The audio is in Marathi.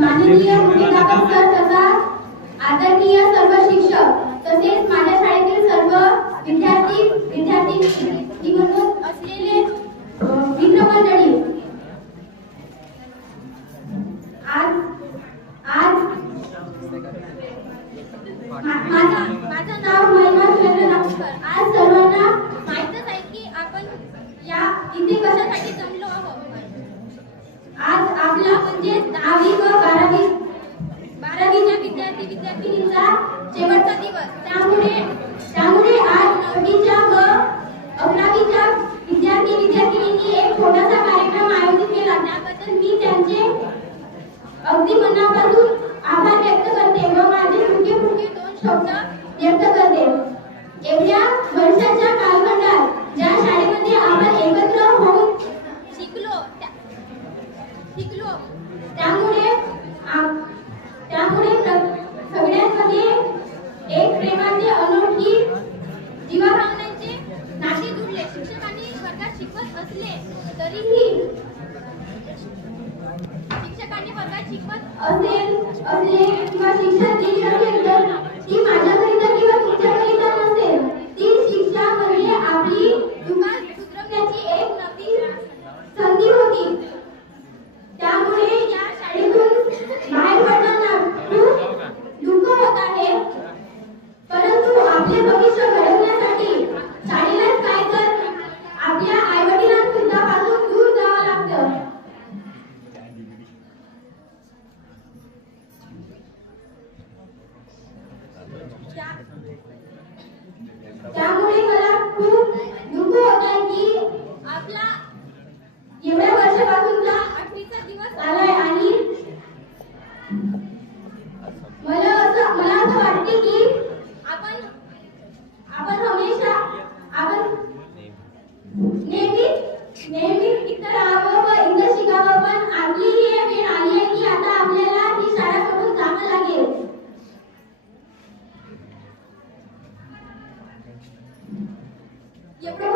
माननीय मुख्याध्यापक सर तथा आदरणीय सर्व शिक्षक तसेच माझ्या शाळेतील सर्व विद्यार्थी म्हणून असलेले मित्रमंडळी, आज माझं नाव महिमा सुरेंद्र नागपूरकर. आज सर्वांना माहीतच आहे की आपण इथे कशासाठी जमलो आहोत. आज आपला म्हणजे 10वी व 12वीच्या विद्यार्थिनींचा शेवटचा दिवस. त्यामुळे आज 9वीच्या व 11वीच्या विद्यार्थिनींनी एक छोटासा कार्यक्रम आयोजित केला. त्याबद्दल मी त्यांचे अगदी मनापासून आभार व्यक्त करते व माझे फुटके 2 शब्द व्यक्त करते. एवढ्या वर्षाच्या कालखंडात ज्या शाळेमध्ये आपण एकत्र होऊन शिकलो त्यामुळे सगळ्यांमध्ये एक प्रेमाचे अनोखी जीवाभावनांचे नाते जुळले. शिक्षकांनी वर्गात शिकवत असले किंवा शिक्षण दिली असेल तर ती माझ्याकरिता किंवा तुमच्याकरिता नसेल. ती शिक्षा म्हणजे आपली चुका सुधारण्याची एक नवी संधी होती. त्यामुळे या शाळेतून बाहेर पडताना खूप दुःख होत आहे. परंतु आपले भविष्य घडवण्यासाठी शाळेलाच काय तर आपल्या आईवडिलांसुद्धा पासून दूर जावं लागतं. त्यामुळे मला खूप दुःख होत आहे की आपला एवढ्या वर्षापासूनचा 8वीचा दिवस आलाय आणि मला असं वाटते की आपण नेहमीच इथं राहावं व इथं शिकावं. पण आपली ही वेळ आली आहे की आता आपल्याला ही शाळा सोडून जावं लागेल. एवढं